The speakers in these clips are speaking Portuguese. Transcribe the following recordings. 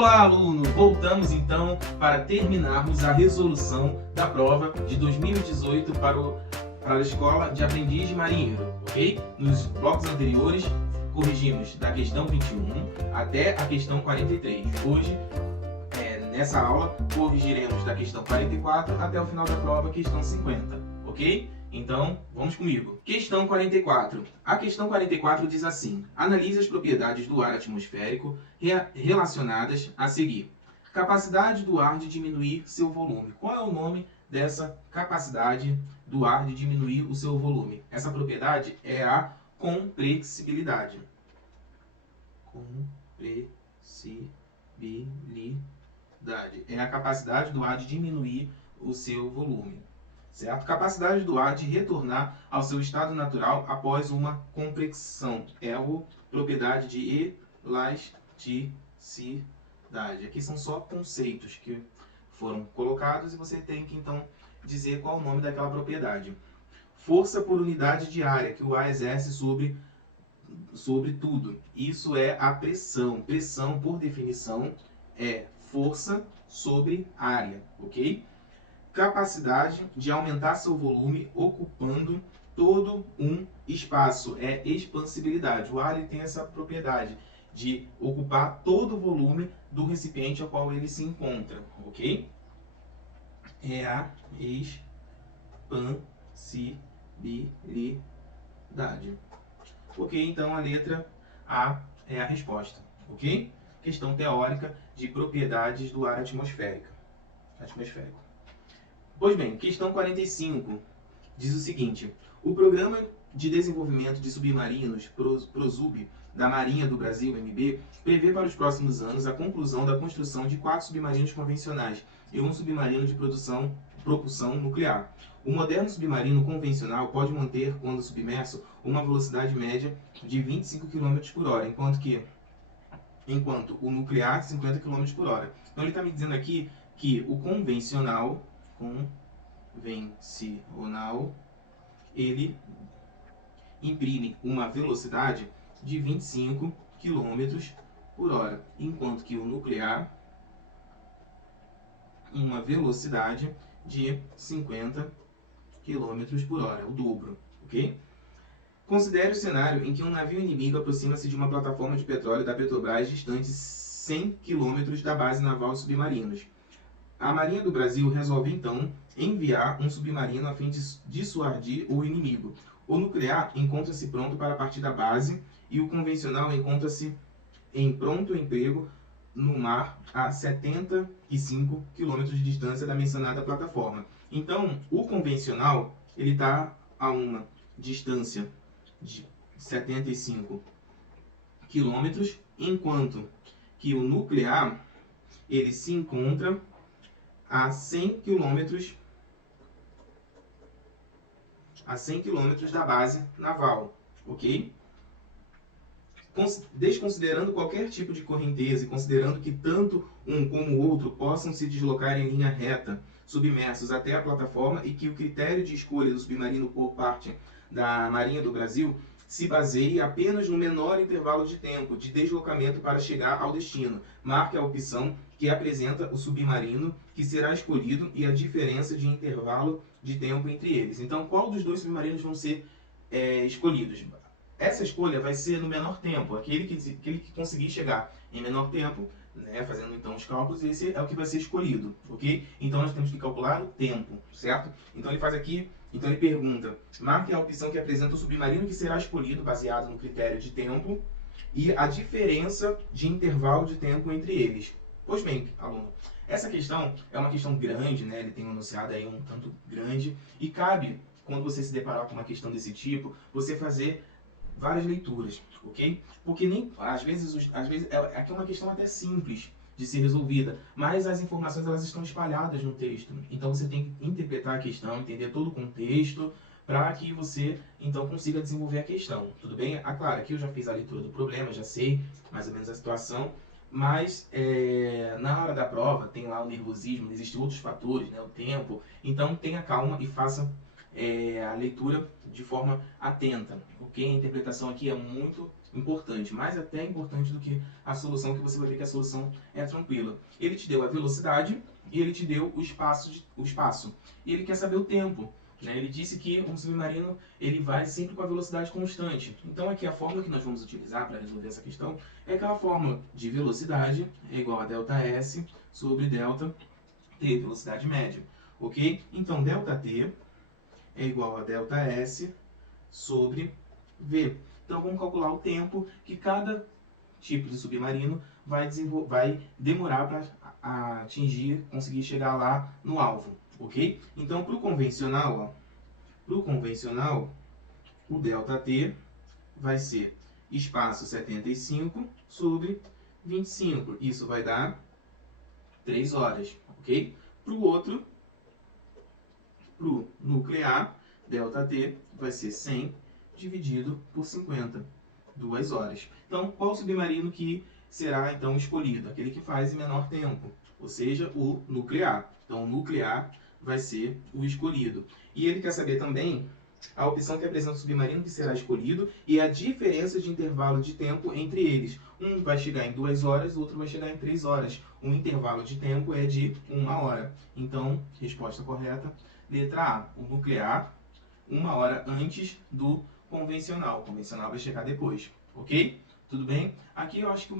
Olá, aluno! Voltamos então para terminarmos a resolução da prova de 2018 para a Escola de Aprendiz de Marinheiro, ok? Nos blocos anteriores, corrigimos da questão 21 até a questão 43. Hoje, nessa aula, corrigiremos da questão 44 até o final da prova, questão 50, ok? Então, vamos comigo. Questão 44. A questão 44 diz assim: analise as propriedades do ar atmosférico relacionadas a seguir. Capacidade do ar de diminuir seu volume. Qual é o nome dessa capacidade do ar de diminuir o seu volume? Essa propriedade é a compressibilidade. Compressibilidade é a capacidade do ar de diminuir o seu volume. Certo? Capacidade do ar de retornar ao seu estado natural após uma compressão. É a propriedade de elasticidade. Aqui são só conceitos que foram colocados e você tem que então dizer qual é o nome daquela propriedade. Força por unidade de área que o ar exerce sobre tudo. Isso é a pressão. Pressão, por definição, é força sobre área, ok? Capacidade de aumentar seu volume ocupando todo um espaço. É expansibilidade. O ar ele tem essa propriedade de ocupar todo o volume do recipiente ao qual ele se encontra, ok? É a expansibilidade. Ok, então a letra A é a resposta, ok? Questão teórica de propriedades do ar atmosférico. Pois bem, questão 45 diz o seguinte: o Programa de Desenvolvimento de Submarinos, PROSUB, da Marinha do Brasil, MB, prevê para os próximos anos a conclusão da construção de 4 submarinos convencionais e um submarino de propulsão nuclear. O moderno submarino convencional pode manter, quando submerso, uma velocidade média de 25 km por hora, enquanto o nuclear 50 km por hora. Então ele está me dizendo aqui que o convencional, ele imprime uma velocidade de 25 km por hora, enquanto que o nuclear, uma velocidade de 50 km por hora, o dobro, ok? Considere o cenário em que um navio inimigo aproxima-se de uma plataforma de petróleo da Petrobras distante 100 km da base naval de submarinos. A Marinha do Brasil resolve então enviar um submarino a fim de dissuadir o inimigo. O nuclear encontra-se pronto para partir da base e o convencional encontra-se em pronto emprego no mar a 75 km de distância da mencionada plataforma. Então, o convencional ele está a uma distância de 75 km, enquanto que o nuclear ele se encontra a 100 km da base naval, ok? Desconsiderando qualquer tipo de correnteza e considerando que tanto um como o outro possam se deslocar em linha reta, submersos até a plataforma, e que o critério de escolha do submarino por parte da Marinha do Brasil se baseie apenas no menor intervalo de tempo de deslocamento para chegar ao destino. Marque a opção que apresenta o submarino que será escolhido e a diferença de intervalo de tempo entre eles. Então, qual dos dois submarinos vão ser escolhidos? Essa escolha vai ser no menor tempo, aquele que conseguir chegar em menor tempo, né, fazendo então os cálculos, esse é o que vai ser escolhido, ok? Então nós temos que calcular o tempo, certo? Então ele faz aqui, então ele pergunta: marque a opção que apresenta o submarino que será escolhido baseado no critério de tempo e a diferença de intervalo de tempo entre eles. Pois bem, aluno, essa questão é uma questão grande, né? Ele tem um enunciado aí um tanto grande e cabe, quando você se deparar com uma questão desse tipo, você fazer várias leituras, ok? Porque nem às vezes aqui é uma questão até simples de ser resolvida, mas as informações elas estão espalhadas no texto. Então você tem que interpretar a questão, entender todo o contexto, para que você então consiga desenvolver a questão, tudo bem? Claro, aqui eu já fiz a leitura do problema, já sei mais ou menos a situação, mas na hora da prova tem lá o nervosismo, existem outros fatores, né? O tempo, então tenha calma e faça a leitura de forma atenta, ok? A interpretação aqui é muito importante, mais até importante do que a solução, que você vai ver que a solução é tranquila. Ele te deu a velocidade e ele te deu o espaço. E ele quer saber o tempo. Né? Ele disse que um submarino ele vai sempre com a velocidade constante. Então aqui a fórmula que nós vamos utilizar para resolver essa questão é aquela fórmula de velocidade é igual a ΔS sobre ΔT, velocidade média. Ok? Então ΔT é igual a ΔS sobre V. Então vamos calcular o tempo que cada tipo de submarino vai demorar para atingir, conseguir chegar lá no alvo, ok? Então para o convencional, o ΔT vai ser espaço 75 sobre 25. Isso vai dar 3 horas, ok? Para o outro, para o nuclear, ΔT vai ser 100 dividido por 50, 2 horas. Então, qual submarino que será então escolhido? Aquele que faz em menor tempo, ou seja, o nuclear. Então, o nuclear vai ser o escolhido. E ele quer saber também a opção que apresenta o submarino que será escolhido e a diferença de intervalo de tempo entre eles. Um vai chegar em 2 horas, o outro vai chegar em 3 horas. O intervalo de tempo é de 1 hora. Então, resposta correta, letra A, o nuclear, 1 hora antes do convencional. O convencional vai chegar depois, ok? Tudo bem? Aqui eu acho que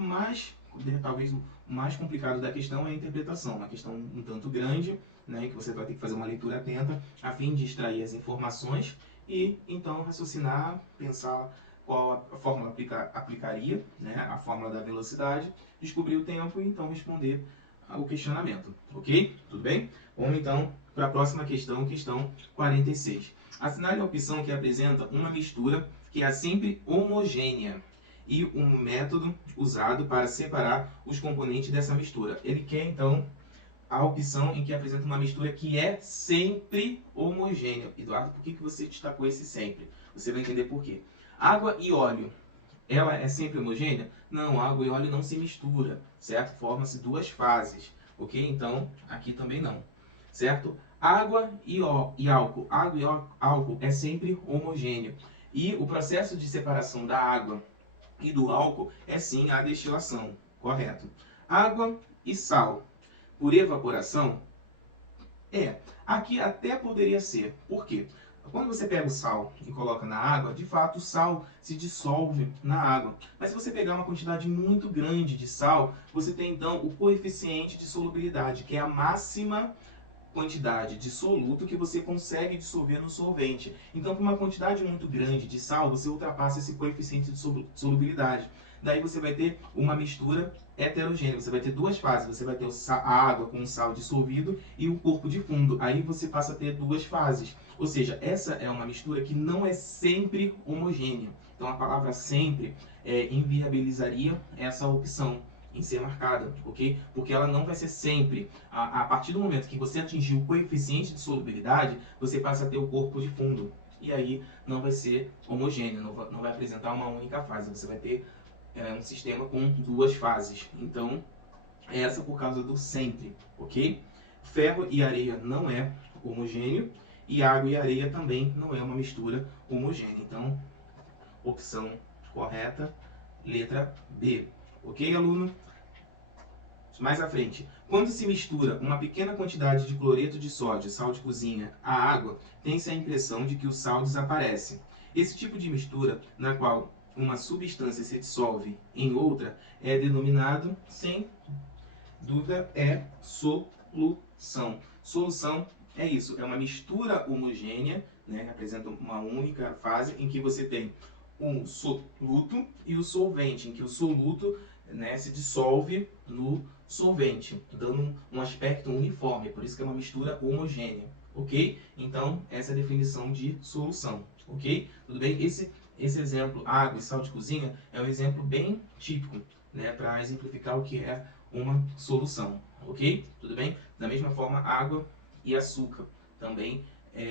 talvez o mais complicado da questão é a interpretação. Uma questão um tanto grande, né, que você vai ter que fazer uma leitura atenta a fim de extrair as informações e então raciocinar, pensar qual a fórmula aplicaria, né, a fórmula da velocidade, descobrir o tempo e então responder ao questionamento, ok? Tudo bem? Vamos então para a próxima questão, questão 46. Assinale a opção que apresenta uma mistura que é sempre homogênea e um método usado para separar os componentes dessa mistura. Ele quer então a opção em que apresenta uma mistura que é sempre homogênea. Eduardo, por que você destacou esse sempre? Você vai entender por quê. Água e óleo, ela é sempre homogênea? Não, água e óleo não se mistura, certo? Formam-se duas fases, ok? Então, aqui também não, certo? Água e álcool. Água e álcool é sempre homogêneo. E o processo de separação da água e do álcool é sim a destilação, correto? Água e sal, por evaporação, aqui até poderia ser. Por quê? Quando você pega o sal e coloca na água, de fato o sal se dissolve na água. Mas se você pegar uma quantidade muito grande de sal, você tem então o coeficiente de solubilidade, que é a máxima quantidade de soluto que você consegue dissolver no solvente. Então, com uma quantidade muito grande de sal, você ultrapassa esse coeficiente de solubilidade. Daí você vai ter uma mistura heterogênea. Você vai ter duas fases. Você vai ter a água com o sal dissolvido e o corpo de fundo. Aí você passa a ter duas fases. Ou seja, essa é uma mistura que não é sempre homogênea. Então, a palavra sempre inviabilizaria essa opção em ser marcada, ok? Porque ela não vai ser sempre. A partir do momento que você atingir o coeficiente de solubilidade, você passa a ter o corpo de fundo. E aí não vai ser homogêneo, não vai apresentar uma única fase. Você vai ter um sistema com duas fases. Então, essa por causa do sempre, ok? Ferro e areia não é homogêneo e água e areia também não é uma mistura homogênea. Então, opção correta, letra B. Ok, aluno? Mais à frente. Quando se mistura uma pequena quantidade de cloreto de sódio, sal de cozinha, à água, tem-se a impressão de que o sal desaparece. Esse tipo de mistura, na qual uma substância se dissolve em outra, é denominado, sem dúvida, solução. Solução é isso, é uma mistura homogênea, né, que apresenta uma única fase em que você tem um soluto e o solvente, em que o soluto, né, se dissolve no solvente, dando um aspecto uniforme, por isso que é uma mistura homogênea, ok? Então, essa é a definição de solução, ok? Tudo bem? Esse exemplo, água e sal de cozinha, é um exemplo bem típico, né, para exemplificar o que é uma solução, ok? Tudo bem? Da mesma forma, água e açúcar também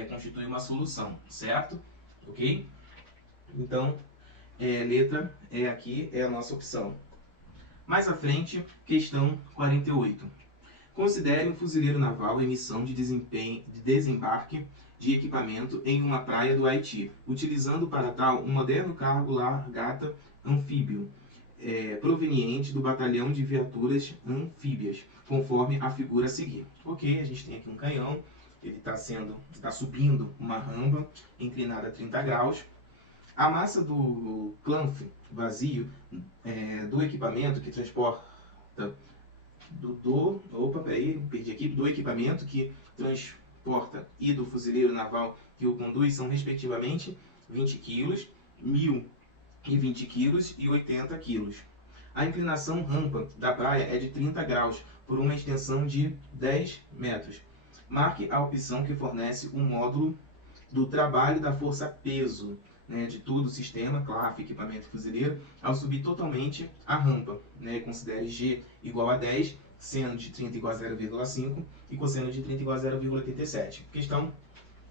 constitui uma solução, certo? Ok? Então, letra aqui é a nossa opção. Mais à frente, questão 48. Considere um fuzileiro naval em missão de desembarque de equipamento em uma praia do Haiti, utilizando para tal um moderno cargo largata anfíbio, proveniente do batalhão de viaturas anfíbias, conforme a figura a seguir. Ok, a gente tem aqui um canhão, ele está subindo uma rampa inclinada a 30 graus. A massa do clanf vazio do equipamento que transporta do equipamento que transporta e do fuzileiro naval que o conduz são respectivamente 20 kg, 1.020 kg e 80 kg. A inclinação rampa da praia é de 30 graus por uma extensão de 10 metros. Marque a opção que fornece o módulo do trabalho da força-peso, de todo o sistema, CLAF, equipamento fuzileiro, ao subir totalmente a rampa. Considere G igual a 10, seno de 30 igual a 0,5 e cosseno de 30 igual a 0,87. Questão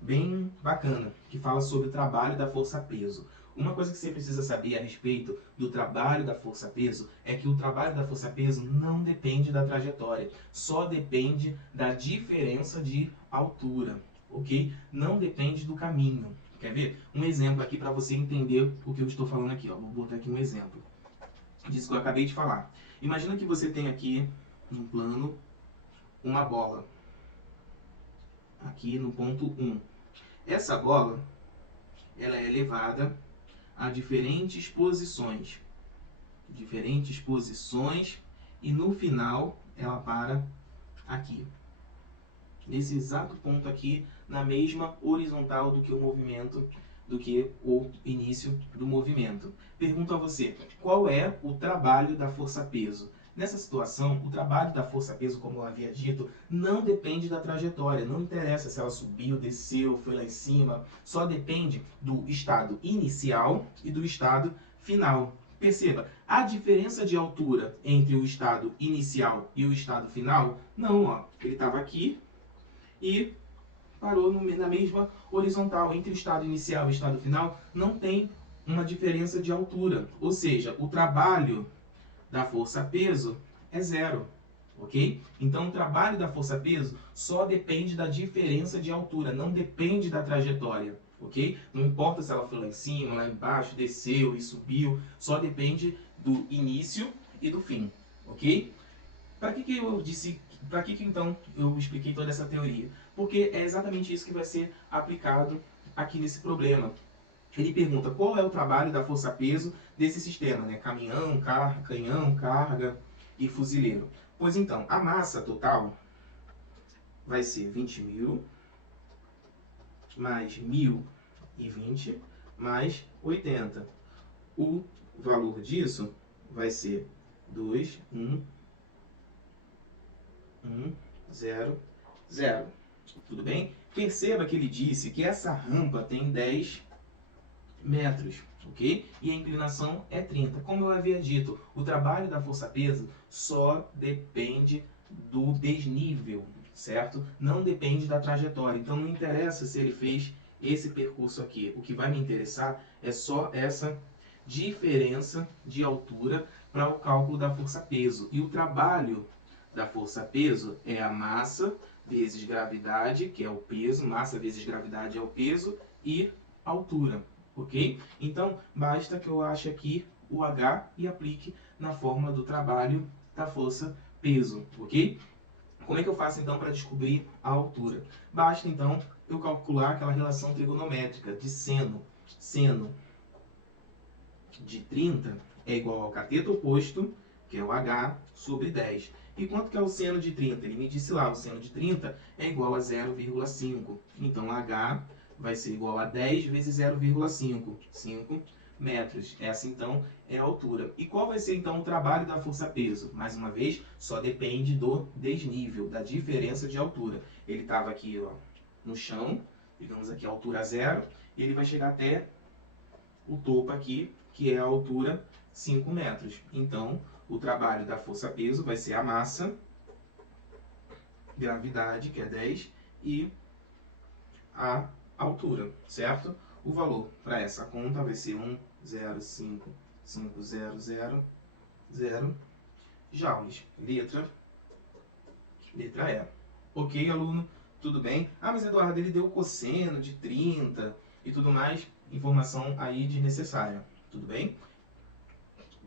bem bacana, que fala sobre o trabalho da força-peso. Uma coisa que você precisa saber a respeito do trabalho da força-peso é que o trabalho da força-peso não depende da trajetória, só depende da diferença de altura, ok? Não depende do caminho. Quer ver? Um exemplo aqui para você entender o que eu estou falando aqui. Vou botar aqui um exemplo disso que eu acabei de falar. Imagina que você tem aqui no plano uma bola. Aqui no ponto 1. Essa bola ela é levada a diferentes posições. E no final ela para aqui. Nesse exato ponto aqui, na mesma horizontal do que o movimento, do que o início do movimento. Pergunto a você, qual é o trabalho da força-peso? Nessa situação, o trabalho da força-peso, como eu havia dito, não depende da trajetória. Não interessa se ela subiu, desceu, foi lá em cima. Só depende do estado inicial e do estado final. Perceba, a diferença de altura entre o estado inicial e o estado final, não, ele estava aqui e parou na mesma horizontal. Entre o estado inicial e o estado final, não tem uma diferença de altura. Ou seja, o trabalho da força-peso é zero, ok? Então, o trabalho da força-peso só depende da diferença de altura, não depende da trajetória, ok? Não importa se ela foi lá em cima, lá embaixo, desceu e subiu, só depende do início e do fim, ok? Para que eu disse, para que então eu expliquei toda essa teoria? Porque é exatamente isso que vai ser aplicado aqui nesse problema. Ele pergunta qual é o trabalho da força-peso desse sistema, caminhão, canhão, carga e fuzileiro. Pois então, a massa total vai ser 20.000 mais 1.020 mais 80. O valor disso vai ser 2.1.1.0.0. Tudo bem? Perceba que ele disse que essa rampa tem 10 metros, ok? E a inclinação é 30. Como eu havia dito, o trabalho da força-peso só depende do desnível, certo? Não depende da trajetória. Então não interessa se ele fez esse percurso aqui. O que vai me interessar é só essa diferença de altura para o cálculo da força-peso. E o trabalho da força-peso é a massa vezes gravidade, que é o peso, massa vezes gravidade é o peso, e altura. Ok? Então, basta que eu ache aqui o H e aplique na fórmula do trabalho da força-peso. Ok? Como é que eu faço, então, para descobrir a altura? Basta, então, eu calcular aquela relação trigonométrica de seno. Seno de 30 é igual ao cateto oposto, que é o H, sobre 10. E quanto que é o seno de 30? Ele me disse lá, o seno de 30 é igual a 0,5. Então, H vai ser igual a 10 vezes 0,5, 5 metros. Essa, então, é a altura. E qual vai ser, então, o trabalho da força-peso? Mais uma vez, só depende do desnível, da diferença de altura. Ele estava aqui no chão, digamos aqui a altura 0, e ele vai chegar até o topo aqui, que é a altura 5 metros. Então, o trabalho da força-peso vai ser a massa, gravidade, que é 10, e a altura, certo? O valor para essa conta vai ser 1,05500 joules. Letra Letra E. Ok, aluno? Tudo bem? Ah, mas Eduardo, ele deu cosseno de 30 e tudo mais. Informação aí desnecessária. Tudo bem?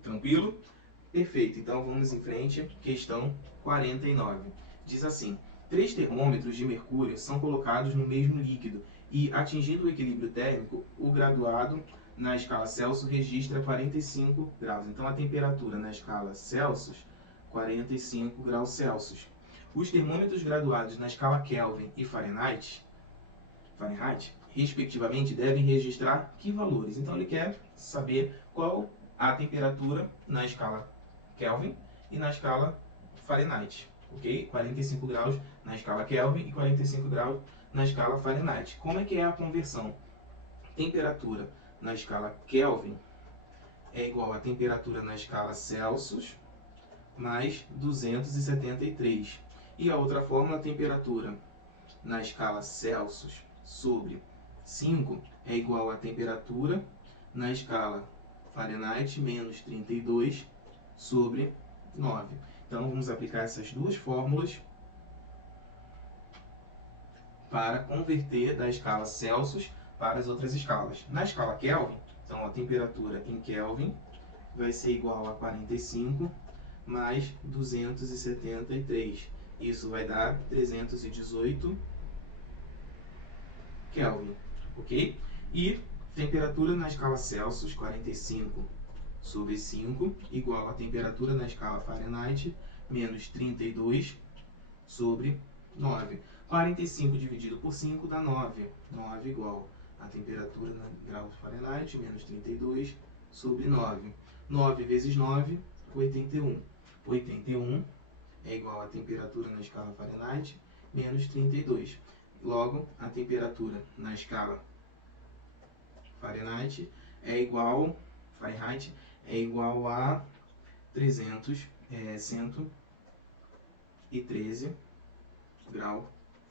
Tranquilo? Perfeito. Então vamos em frente. Questão 49. Diz assim: 3 termômetros de mercúrio são colocados no mesmo líquido e, atingindo o equilíbrio térmico, o graduado na escala Celsius registra 45 graus. Então a temperatura na escala Celsius, 45 graus Celsius. Os termômetros graduados na escala Kelvin e Fahrenheit, respectivamente, devem registrar que valores? Então ele quer saber qual a temperatura na escala Kelvin e na escala Fahrenheit, ok? 45 graus na escala Kelvin e 45 graus na escala Fahrenheit. Como é que é a conversão? Temperatura na escala Kelvin é igual a temperatura na escala Celsius mais 273. E a outra fórmula, a temperatura na escala Celsius sobre 5 é igual a temperatura na escala Fahrenheit menos 32 sobre 9. Então vamos aplicar essas duas fórmulas para converter da escala Celsius para as outras escalas. Na escala Kelvin, então a temperatura em Kelvin vai ser igual a 45 mais 273. Isso vai dar 318 Kelvin, ok? E temperatura na escala Celsius, 45 sobre 5, igual a temperatura na escala Fahrenheit, menos 32 sobre 9. 45 dividido por 5 dá 9. 9 igual a temperatura em graus Fahrenheit, menos 32 sobre 9. 9 vezes 9, 81. 81 é igual a temperatura na escala Fahrenheit, menos 32. Logo, a temperatura na escala Fahrenheit é igual a 113 graus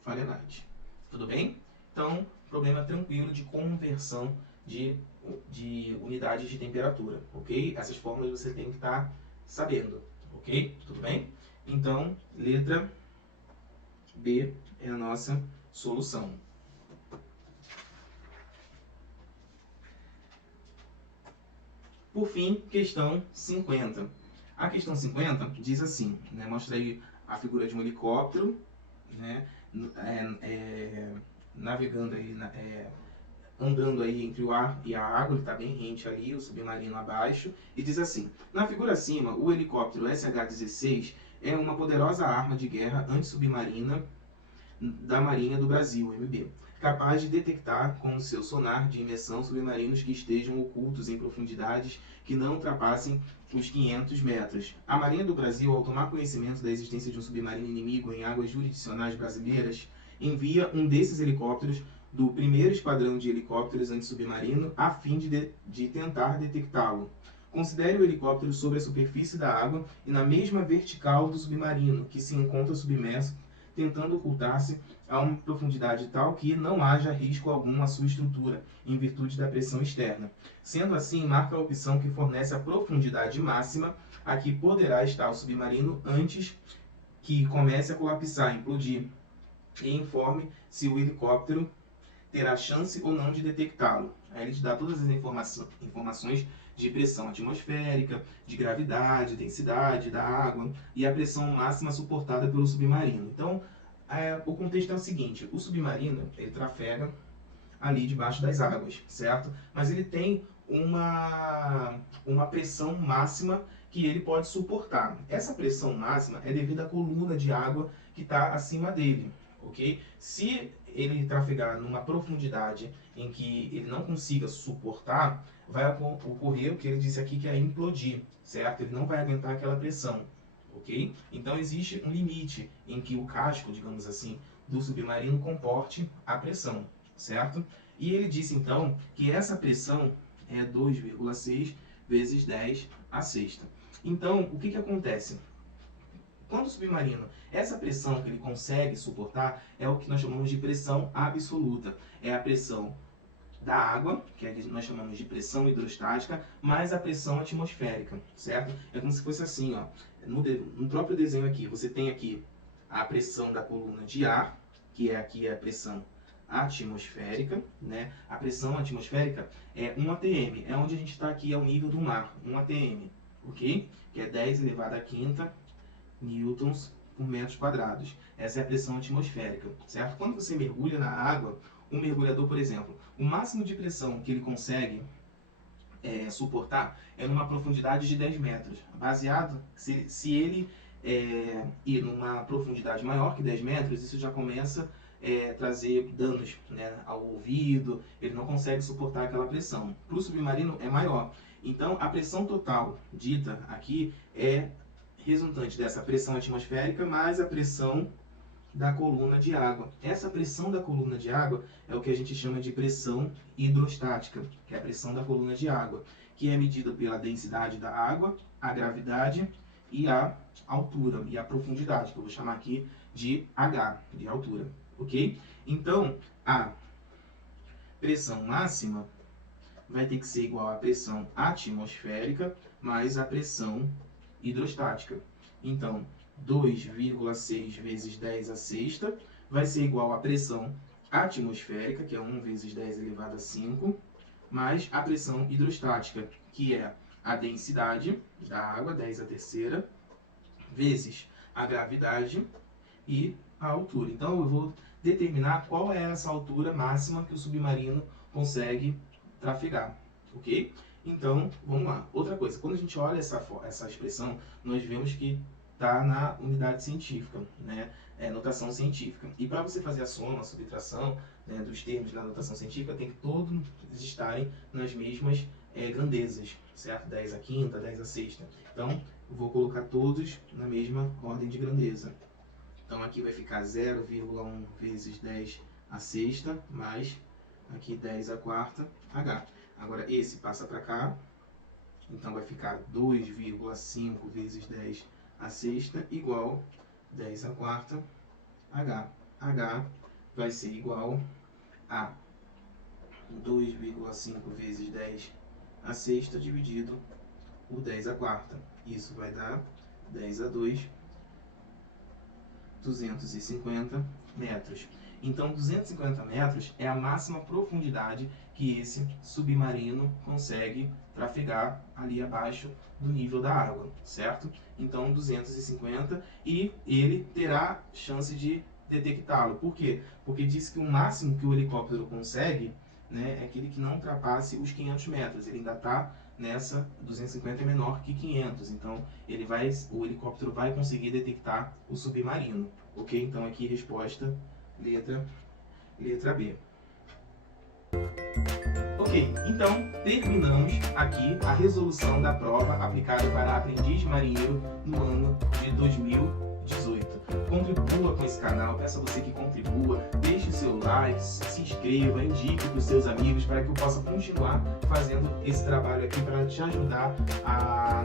Fahrenheit. Tudo bem? Então, problema tranquilo de conversão de unidades de temperatura, ok? Essas fórmulas você tem que estar sabendo, ok? Tudo bem? Então, letra B é a nossa solução. Por fim, questão 50. A questão 50 diz assim, né, mostra aí a figura de um helicóptero, né, navegando aí, andando aí entre o ar e a água, ele está bem rente ali, o submarino abaixo, e diz assim: na figura acima, o helicóptero SH-16 é uma poderosa arma de guerra antissubmarina da Marinha do Brasil, MB, capaz de detectar com o seu sonar de imersão submarinos que estejam ocultos em profundidades que não ultrapassem os 500 metros. A Marinha do Brasil, ao tomar conhecimento da existência de um submarino inimigo em águas jurisdicionais brasileiras, envia um desses helicópteros do 1º Esquadrão de Helicópteros Antissubmarino a fim de tentar detectá-lo. Considere o helicóptero sobre a superfície da água e na mesma vertical do submarino, que se encontra submerso, tentando ocultar-se a uma profundidade tal que não haja risco algum à sua estrutura, em virtude da pressão externa. Sendo assim, marca a opção que fornece a profundidade máxima a que poderá estar o submarino antes que comece a colapsar, implodir, e informe se o helicóptero terá chance ou não de detectá-lo. Aí ele te dá todas as informações de pressão atmosférica, de gravidade, densidade da água e a pressão máxima suportada pelo submarino. Então, o contexto é o seguinte: o submarino ele trafega ali debaixo das águas, certo? Mas ele tem uma pressão máxima que ele pode suportar. Essa pressão máxima é devido à coluna de água que está acima dele, ok? Se ele trafegar numa profundidade em que ele não consiga suportar, vai ocorrer o que ele disse aqui, que é implodir, certo? Ele não vai aguentar aquela pressão, ok? Então existe um limite em que o casco, digamos assim, do submarino comporte a pressão, certo? E ele disse então que essa pressão é 2,6 vezes 10 a sexta. Então, o que acontece? Quando o submarino, essa pressão que ele consegue suportar é o que nós chamamos de pressão absoluta. É a pressão da água, que nós chamamos de pressão hidrostática, mais a pressão atmosférica, certo? É como se fosse assim, ó. No próprio desenho aqui, você tem aqui a pressão da coluna de ar, que é aqui a pressão atmosférica, né? A pressão atmosférica é 1 atm, é onde a gente está aqui ao nível do mar, 1 atm, ok? Que é 10 elevado à quinta newtons por metros quadrados. Essa é a pressão atmosférica, certo? Quando você mergulha na água, um mergulhador, por exemplo, o máximo de pressão que ele consegue suportar é numa profundidade de 10 metros. Baseado, se ele ir numa profundidade maior que 10 metros, isso já começa a trazer danos, né, ao ouvido, ele não consegue suportar aquela pressão. Para o submarino é maior. Então, a pressão total dita aqui é resultante dessa pressão atmosférica mais a pressão da coluna de água. Essa pressão da coluna de água é o que a gente chama de pressão hidrostática, que é a pressão da coluna de água, que é medida pela densidade da água, a gravidade e a altura, e a profundidade, que eu vou chamar aqui de H, de altura, ok? Então, a pressão máxima vai ter que ser igual à pressão atmosférica mais a pressão hidrostática. Então, 2,6 vezes 10 à sexta vai ser igual à pressão atmosférica, que é 1 vezes 10 elevado a 5, mais a pressão hidrostática, que é a densidade da água, 10 à terceira, vezes a gravidade e a altura. Então, eu vou determinar qual é essa altura máxima que o submarino consegue trafegar, ok? Então, vamos lá. Outra coisa, quando a gente olha essa expressão, nós vemos que está na unidade científica, né? Notação científica. E para você fazer a soma, a subtração, né, dos termos na notação científica, tem que todos estarem nas mesmas grandezas, certo? 10 à quinta, 10 à sexta. Então, eu vou colocar todos na mesma ordem de grandeza. Então, aqui vai ficar 0,1 vezes 10 à sexta, mais aqui 10 à quarta, H. Agora, esse passa para cá, então vai ficar 2,5 vezes 10 à sexta, igual 10 à quarta, H. H vai ser igual a 2,5 vezes 10 à sexta, dividido por 10 à quarta. Isso vai dar 10 a 2, 250 metros. Então, 250 metros é a máxima profundidade que esse submarino consegue trafegar ali abaixo do nível da água, certo? Então, 250, e ele terá chance de detectá-lo. Por quê? Porque diz que o máximo que o helicóptero consegue, né, é aquele que não ultrapasse os 500 metros. Ele ainda está nessa 250 é menor que 500, então o helicóptero vai conseguir detectar o submarino, ok? Então, aqui resposta letra B. Ok, então terminamos aqui a resolução da prova aplicada para aprendiz marinheiro no ano de 2018. Contribua com esse canal, peço a você que contribua, deixe o seu like, se inscreva, indique para os seus amigos para que eu possa continuar fazendo esse trabalho aqui para te ajudar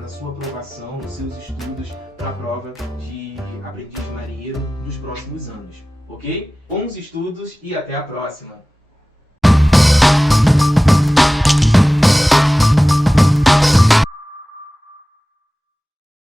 na sua aprovação, nos seus estudos para a prova de aprendiz marinheiro dos próximos anos. Ok? Bons estudos e até a próxima!